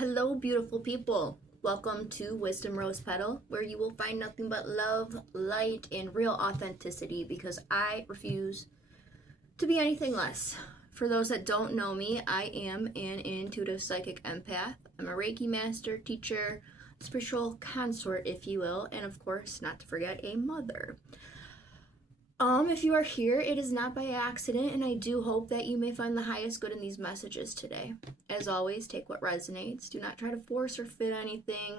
Hello, beautiful people. Welcome to Wisdom Rose Petal, where you will find nothing but love, light, and real authenticity because I refuse to be anything less. For those that don't know me, I am an intuitive psychic empath. I'm a Reiki master, teacher, spiritual consort, if you will, and of course, not to forget, a mother. If you are here, it is not by accident, and I do hope that you may find the highest good in these messages today. As always, take what resonates. Do not try to force or fit anything.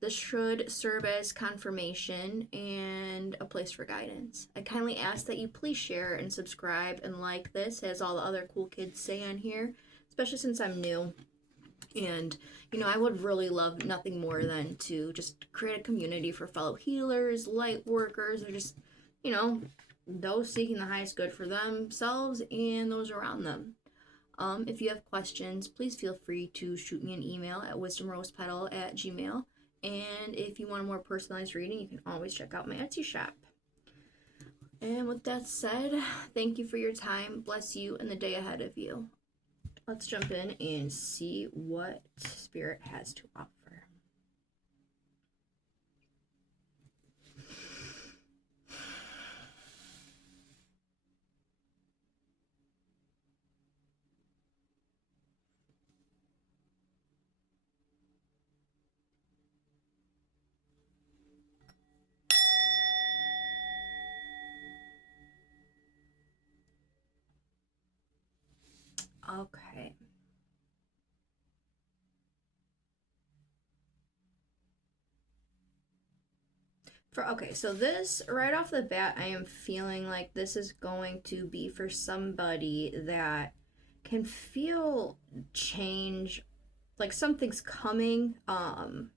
This should serve as confirmation and a place for guidance. I kindly ask that you please share and subscribe and like this, as all the other cool kids say on here, especially since I'm new. And, I would really love nothing more than to just create a community for fellow healers, light workers, or just, those seeking the highest good for themselves and those around them. If you have questions, please feel free to shoot me an email at wisdomrosepetal@gmail. And if you want a more personalized reading, you can always check out my Etsy shop. And with that said, thank you for your time. Bless you and the day ahead of you. Let's jump in and see what Spirit has to offer. Okay. So this, right off the bat, I am feeling like this is going to be for somebody that can feel change, like something's coming. I'm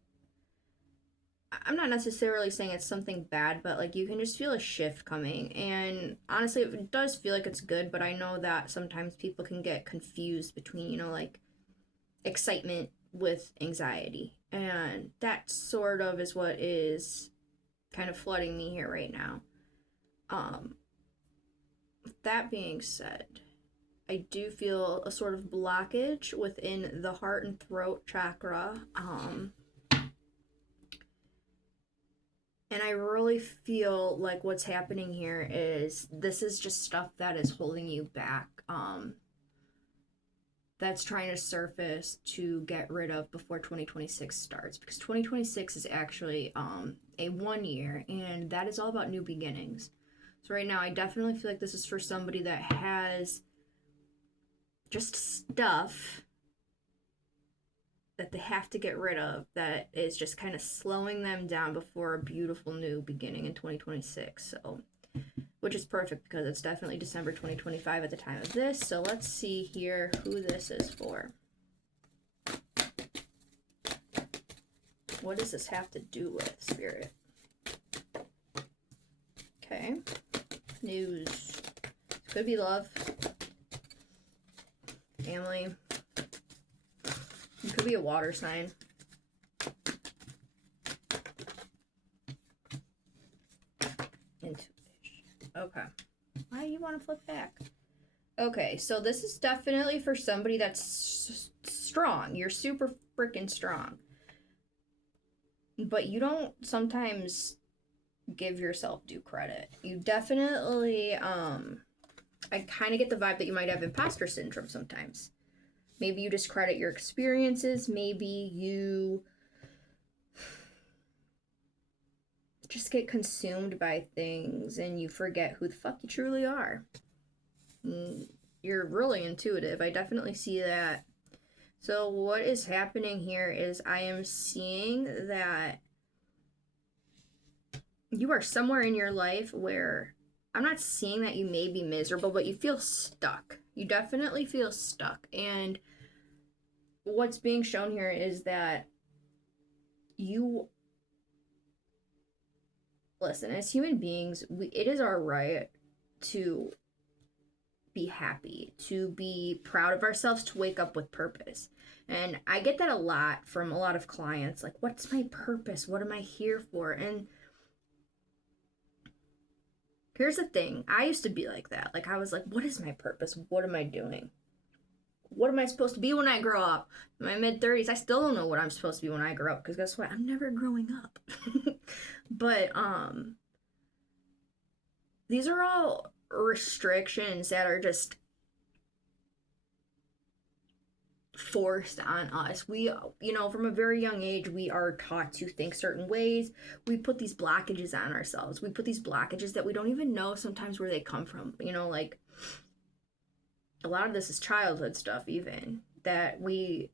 not necessarily saying it's something bad, but like you can just feel a shift coming. And honestly, it does feel like it's good, but I know that sometimes people can get confused between, like excitement with anxiety. And that sort of is what is kind of flooding me here right now. With that being said, I do feel a sort of blockage within the heart and throat chakra. And I really feel like what's happening here is this is just stuff that is holding you back. That's trying to surface to get rid of before 2026 starts, because 2026 is actually a 1 year, and that is all about new beginnings. So right now I definitely feel like this is for somebody that has just stuff that they have to get rid of that is just kind of slowing them down before a beautiful new beginning in 2026. So, which is perfect because it's definitely December 2025 at the time of this. So let's see here who this is for. What does this have to do with, Spirit? Okay. News. Could be love. Family. It could be a water sign. Okay. Why do you want to flip back? Okay, so this is definitely for somebody that's strong. You're super freaking strong. But you don't sometimes give yourself due credit. You definitely, I kind of get the vibe that you might have imposter syndrome sometimes. Maybe you discredit your experiences. Maybe you just get consumed by things and you forget who the fuck you truly are. You're really intuitive. I definitely see that. So what is happening here is I am seeing that you are somewhere in your life where I'm not seeing that you may be miserable, but you feel stuck. You definitely feel stuck. And what's being shown here is that listen, as human beings, it is our right to be happy, to be proud of ourselves, to wake up with purpose. And I get that a lot from a lot of clients, like, what's my purpose? What am I here for? And here's the thing. I used to be like that. Like, I was like, what is my purpose? What am I doing? what am I supposed to be when I grow up? In my mid-30s, I still don't know what I'm supposed to be when I grow up, because guess what? I'm never growing up. But these are all restrictions that are just forced on us. We, from a very young age, we are taught to think certain ways. We put these blockages on ourselves. We put these blockages that we don't even know sometimes where they come from. Like a lot of this is childhood stuff, even that we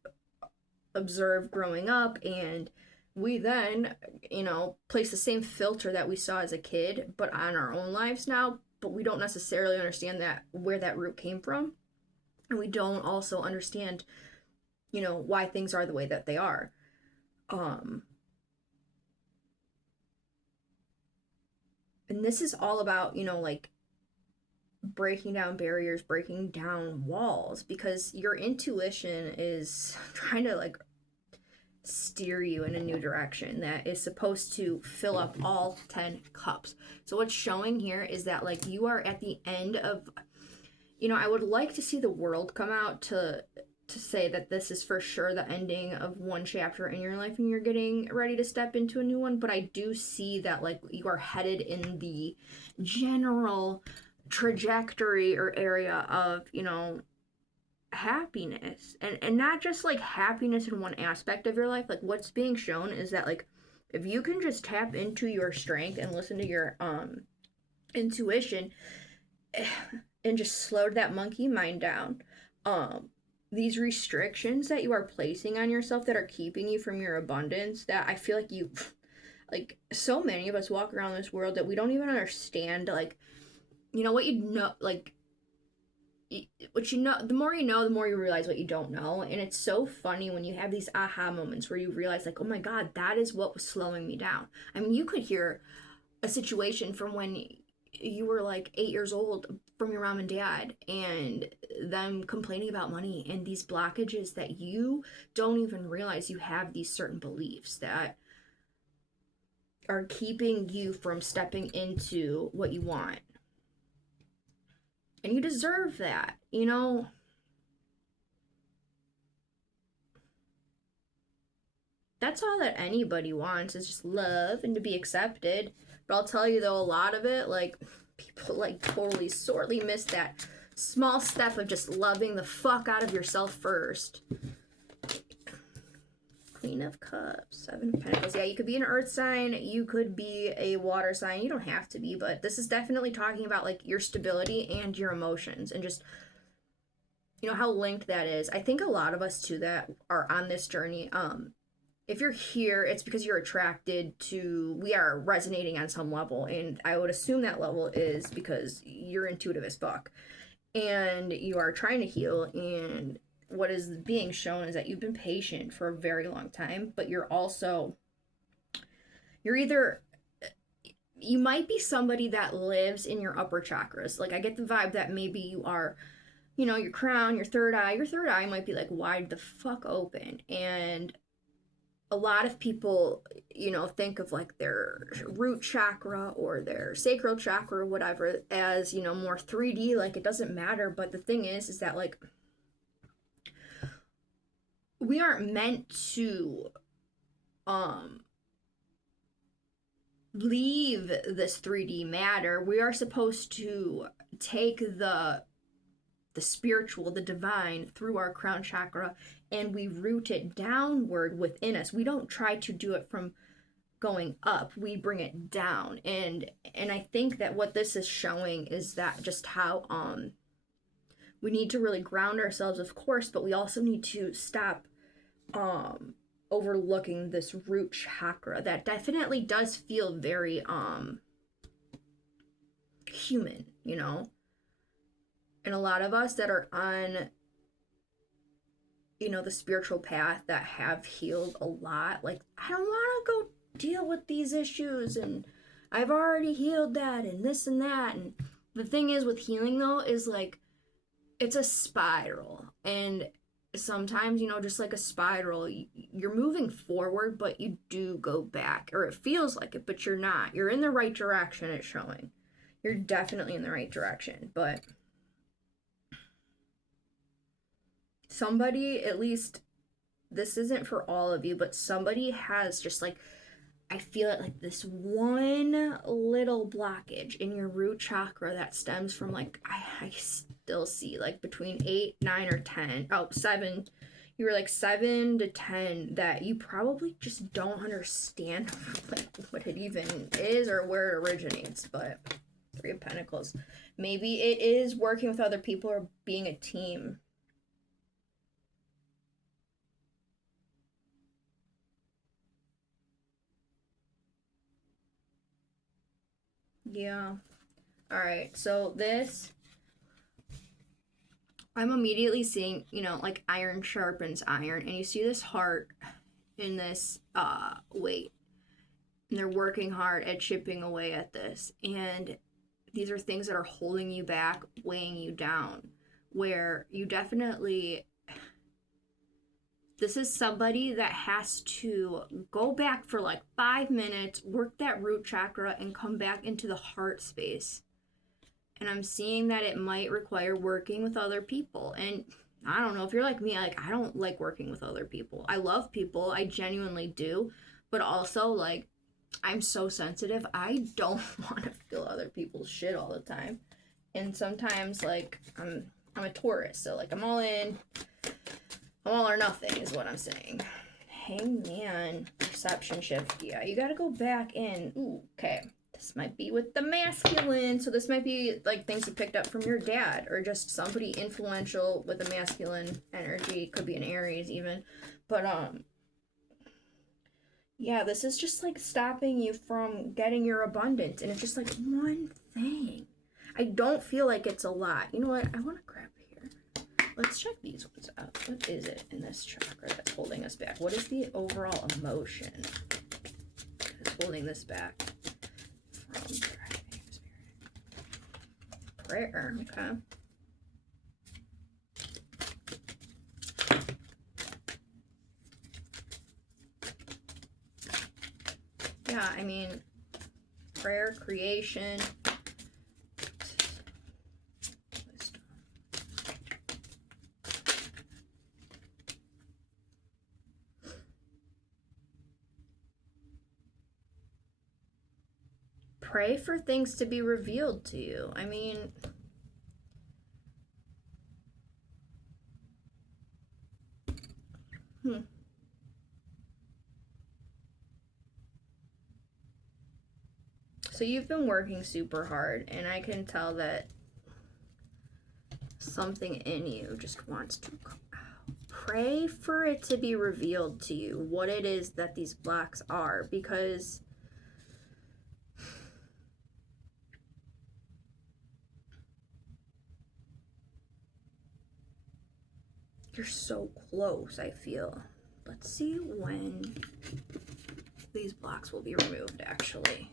observe growing up, and we then, place the same filter that we saw as a kid, but on our own lives now, but we don't necessarily understand that where that root came from. And we don't also understand, why things are the way that they are. And this is all about, like breaking down barriers, breaking down walls, because your intuition is trying to like steer you in a new direction that is supposed to fill up all 10 cups. So what's showing here is that like you are at the end of, I would like to see the world come out to say that this is for sure the ending of one chapter in your life and you're getting ready to step into a new one. But I do see that like you are headed in the general trajectory or area of, happiness, and not just like happiness in one aspect of your life. Like what's being shown is that like if you can just tap into your strength and listen to your intuition and just slow that monkey mind down, these restrictions that you are placing on yourself that are keeping you from your abundance, that I feel like you like so many of us walk around this world that we don't even understand, like what like what the more you know, the more you realize what you don't know. And it's so funny when you have these aha moments where you realize like, oh my god, that is what was slowing me down. I mean, you could hear a situation from when you were like 8 years old from your mom and dad, and them complaining about money and these blockages that you don't even realize you have, these certain beliefs that are keeping you from stepping into what you want. And you deserve that, That's all that anybody wants, is just love and to be accepted. But I'll tell you though, a lot of it, like, people like totally sorely miss that small step of just loving the fuck out of yourself first. Queen of Cups, Seven of Pentacles. Yeah, you could be an earth sign, you could be a water sign. You don't have to be, but this is definitely talking about like your stability and your emotions and just, how linked that is. I think a lot of us too that are on this journey, if you're here, it's because you're attracted to, we are resonating on some level, and I would assume that level is because you're intuitive as fuck and you are trying to heal. And what is being shown is that you've been patient for a very long time, but you're either, you might be somebody that lives in your upper chakras. Like I get the vibe that maybe you are, your crown, your third eye might be like wide the fuck open. And a lot of people, think of like their root chakra or their sacral chakra or whatever as, more 3D, like it doesn't matter. But the thing is that like we aren't meant to leave this 3D matter. We are supposed to take the spiritual, the divine, through our crown chakra, and we root it downward within us. We don't try to do it from going up, we bring it down. And I think that what this is showing is that just how we need to really ground ourselves, of course, but we also need to stop overlooking this root chakra that definitely does feel very human, And a lot of us that are on, the spiritual path that have healed a lot, like, I don't want to go deal with these issues, and I've already healed that, and this and that. And the thing is with healing, though, is like, it's a spiral. And sometimes, just like a spiral, you're moving forward, but you do go back, or it feels like it, but you're not. You're in the right direction, it's showing. You're definitely in the right direction, but somebody, at least this isn't for all of you, but somebody has just like, I feel it like this one little blockage in your root chakra that stems from like, I still see like between 8, 9, or 10. Oh, 7. You were like 7 to 10 that you probably just don't understand like what it even is or where it originates. But 3 of Pentacles. Maybe it is working with other people or being a team. Yeah. All right. So this, I'm immediately seeing, you know, like iron sharpens iron, and you see this heart in this weight. And they're working hard at chipping away at this. And these are things that are holding you back, weighing you down, where you definitely, this is somebody that has to go back for like 5 minutes, work that root chakra, and come back into the heart space. And I'm seeing that it might require working with other people. And I don't know if you're like me, like I don't like working with other people. I love people, I genuinely do, but also like I'm so sensitive. I don't want to feel other people's shit all the time. And sometimes like I'm a Taurus, so like I'm all in, I'm all or nothing is what I'm saying. Hangman, perception shift. Yeah, you gotta go back in. Ooh, okay. This might be with the masculine, so this might be like things you picked up from your dad or just somebody influential with a masculine energy. Could be an Aries even, but yeah, this is just like stopping you from getting your abundance, and it's just like one thing. I don't feel like it's a lot. You know what? I want to grab here. Let's check these ones out. What is it in this chakra that's holding us back? What is the overall emotion that's holding this back? Prayer, okay. Yeah, I mean, prayer, creation, wisdom. Pray for things to be revealed to you. I mean, So you've been working super hard, and I can tell that something in you just wants to come out. Pray for it to be revealed to you what it is that these blocks are, because you're so close, I feel. Let's see when these blocks will be removed, actually.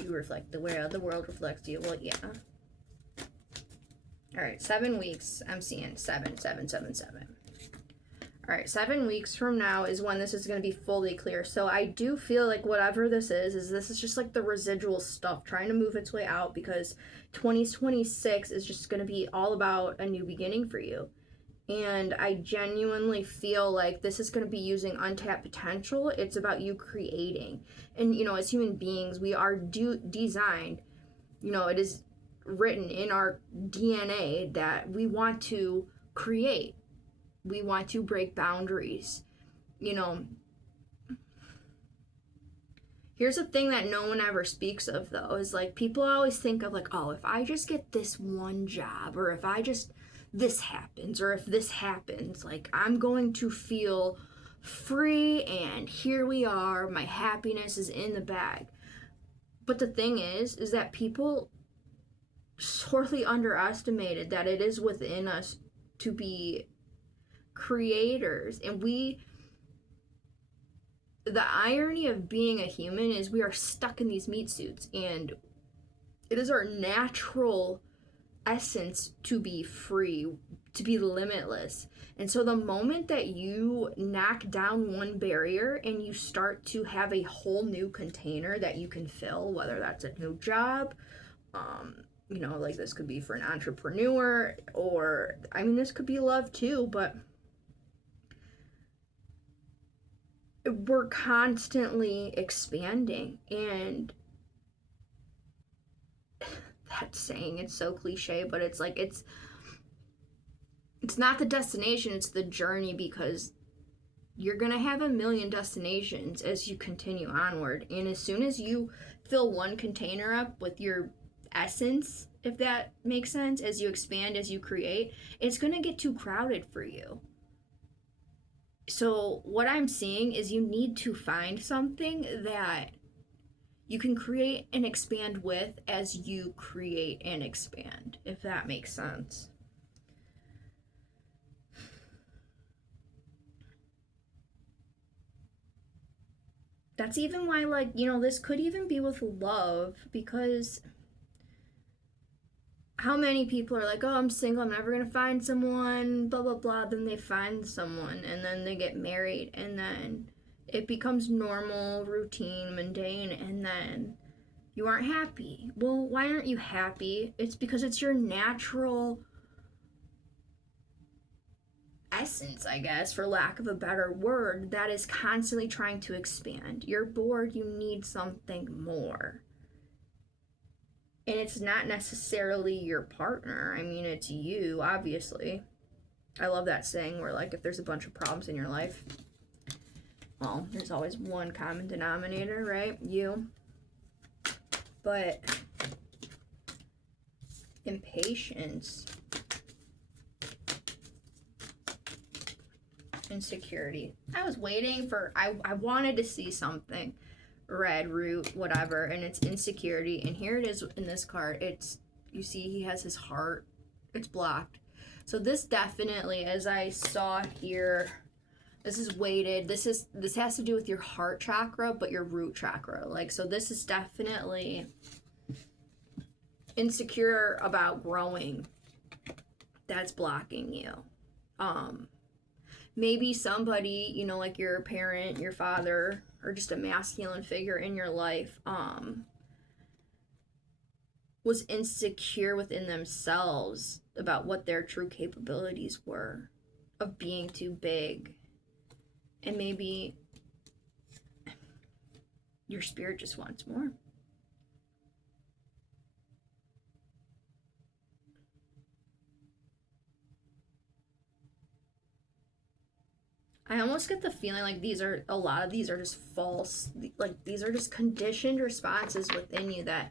You reflect the way the world reflects you. Well, yeah. All right, 7 weeks. I'm seeing 7, 7, 7, 7. All right, 7 weeks from now is when this is going to be fully clear. So I do feel like whatever this is just like the residual stuff trying to move its way out, because 2026 is just going to be all about a new beginning for you. And I genuinely feel like this is going to be using untapped potential. It's about you creating. And, you know, as human beings, we are designed, you know, it is written in our DNA that we want to create. We want to break boundaries. You know, here's a thing that no one ever speaks of, though, is like people always think of like, oh, if I just get this one job, or if I just this happens, or if this happens, like I'm going to feel free, and here we are, my happiness is in the bag. But the thing is that people sorely underestimated that it is within us to be creators. And the irony of being a human is we are stuck in these meat suits, and it is our natural essence to be free, to be limitless. And so the moment that you knock down one barrier and you start to have a whole new container that you can fill, whether that's a new job, like this could be for an entrepreneur, or this could be love too, but we're constantly expanding. And that saying, it's so cliche, but it's like it's not the destination, it's the journey, because you're gonna have a million destinations as you continue onward. And as soon as you fill one container up with your essence, if that makes sense, as you expand, as you create, it's gonna get too crowded for you. So what I'm seeing is you need to find something that you can create and expand with as you create and expand, if that makes sense. That's even why, this could even be with love, because how many people are like, oh, I'm single, I'm never gonna find someone, blah, blah, blah. Then they find someone, and then they get married, and then it becomes normal, routine, mundane, and then you aren't happy. Well, why aren't you happy? It's because it's your natural essence, I guess, for lack of a better word, that is constantly trying to expand. You're bored, you need something more. And it's not necessarily your partner. It's you, obviously. I love that saying where, if there's a bunch of problems in your life, well, there's always one common denominator, right? You. But impatience, insecurity. I was waiting for, I wanted to see something. Red, root, whatever, and it's insecurity. And here it is in this card. You see he has his heart, it's blocked. So this definitely, as I saw here, this is weighted. This has to do with your heart chakra, but your root chakra. So this is definitely insecure about growing. That's blocking you. Maybe somebody, like your parent, your father, or just a masculine figure in your life, was insecure within themselves about what their true capabilities were of being too big. And maybe your spirit just wants more. I almost get the feeling like a lot of these are just false. These are just conditioned responses within you that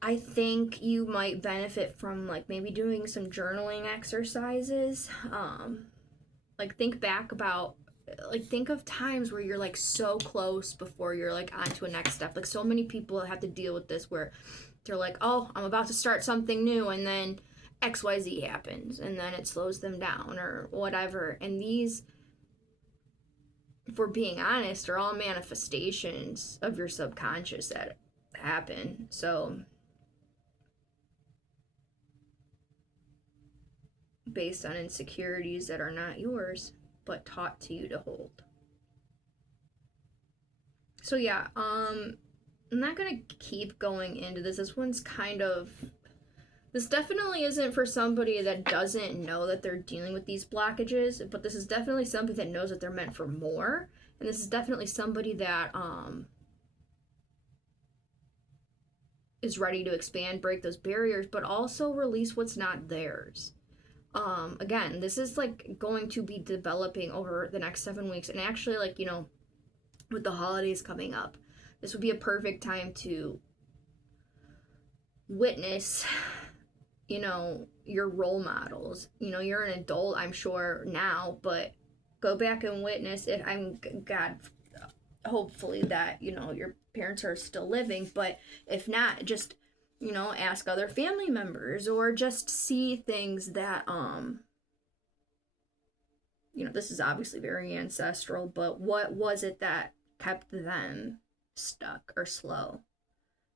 I think you might benefit from, maybe doing some journaling exercises. Think back about, think of times where you're so close before you're on to a next step. So many people have to deal with this where they're like, oh, I'm about to start something new, and then XYZ happens, and then it slows them down or whatever. And these, if we're being honest, are all manifestations of your subconscious that happen. So based on insecurities that are not yours, but taught to you to hold. So yeah, I'm not gonna keep going into this. This definitely isn't for somebody that doesn't know that they're dealing with these blockages, but this is definitely somebody that knows that they're meant for more. And this is definitely somebody that is ready to expand, break those barriers, but also release what's not theirs. Again, this is going to be developing over the next 7 weeks. And actually, with the holidays coming up, this would be a perfect time to witness your role models. You're an adult, I'm sure, now, but go back and witness it. God, hopefully that, your parents are still living, but if not, just, ask other family members, or just see things that, this is obviously very ancestral, but what was it that kept them stuck or slow?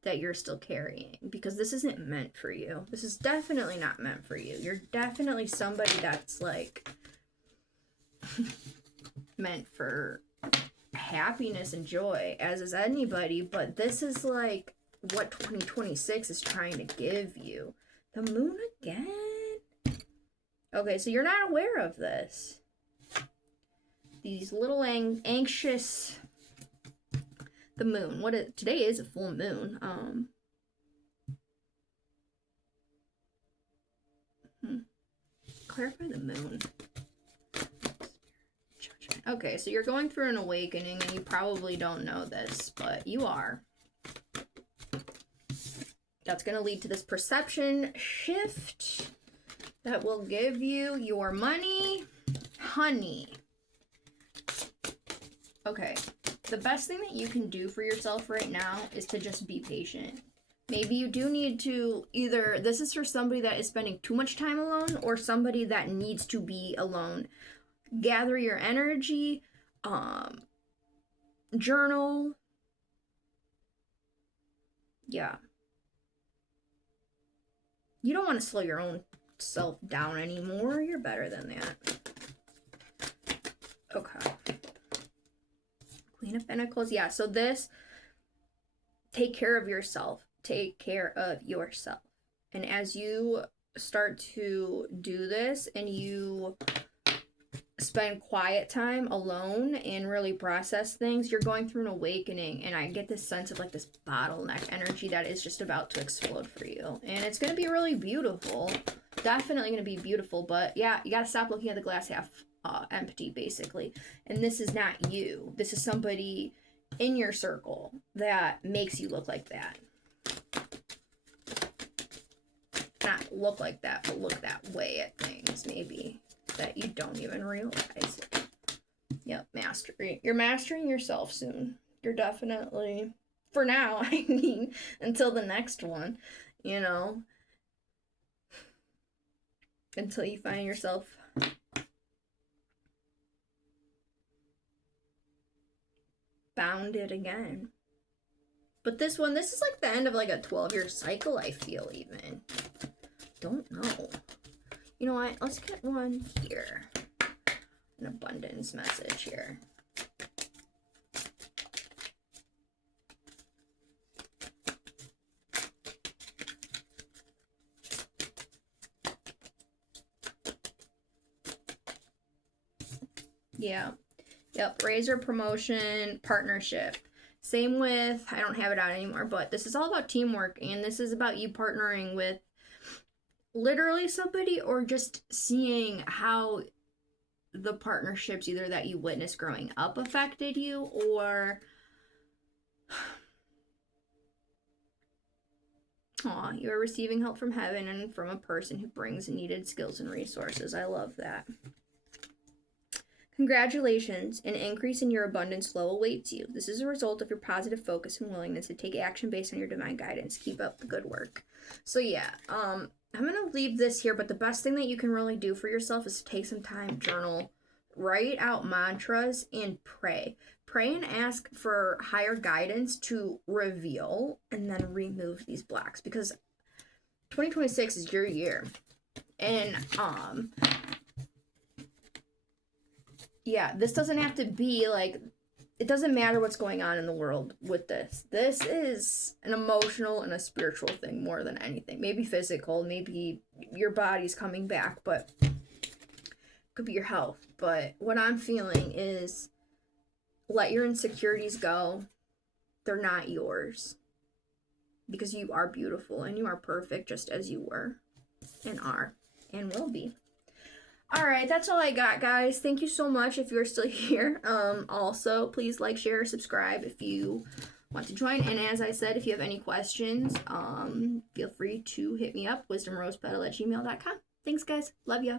that you're still carrying, because this isn't meant for you. This is definitely not meant for you. You're definitely somebody that's like meant for happiness and joy, as is anybody, but this is like what 2026 is trying to give you. The moon again? Okay, so you're not aware of this. These little anxious... The moon. Today is a full moon. Clarify the moon. Okay, so you're going through an awakening, and you probably don't know this, but you are. That's going to lead to this perception shift that will give you your money, honey. Okay, the best thing that you can do for yourself right now is to just be patient. Maybe you do need to either, this is for somebody that is spending too much time alone, or somebody that needs to be alone. Gather your energy, journal. Yeah. You don't want to slow your own self down anymore. You're better than that. Okay. Queen of Pentacles. Yeah, so this, take care of yourself. Take care of yourself. And as you start to do this and you spend quiet time alone and really process things, you're going through an awakening, and I get this sense of like this bottleneck energy that is just about to explode for you, and it's going to be really beautiful. Definitely going to be beautiful, but yeah, you got to stop looking at the glass half empty, basically. And this is not you. This is somebody in your circle that makes you look like that. Not look like that, but look that way at things, maybe, that you don't even realize. Yep, mastery. You're mastering yourself soon. You're definitely, for now, I mean, until the next one, you know, until you find yourself bounded again. But this one, this is like the end of like a 12-year cycle, I feel, even. Don't know. You know what? Let's get one here. An abundance message here. Yeah. Yep. Razor, promotion, partnership. Same with, I don't have it out anymore, but this is all about teamwork, and this is about you partnering with literally somebody, or just seeing how the partnerships either that you witnessed growing up affected you, or you're receiving help from heaven and from a person who brings needed skills and resources. I love that. Congratulations, an increase in your abundance flow awaits you. This is a result of your positive focus and willingness to take action based on your divine guidance. Keep up the good work. So yeah, I'm going to leave this here, but the best thing that you can really do for yourself is to take some time, journal, write out mantras, and pray. Pray and ask for higher guidance to reveal and then remove these blocks, because 2026 is your year. And, yeah, this doesn't have to be like, it doesn't matter what's going on in the world with this. This is an emotional and a spiritual thing more than anything. Maybe physical, maybe your body's coming back, but it could be your health. But what I'm feeling is, let your insecurities go. They're not yours. Because you are beautiful and you are perfect just as you were and are and will be. All right, that's all I got, guys. Thank you so much if you're still here. Also, please like, share, subscribe if you want to join. And as I said, if you have any questions, feel free to hit me up, wisdomrosepetal@gmail.com. Thanks, guys. Love ya.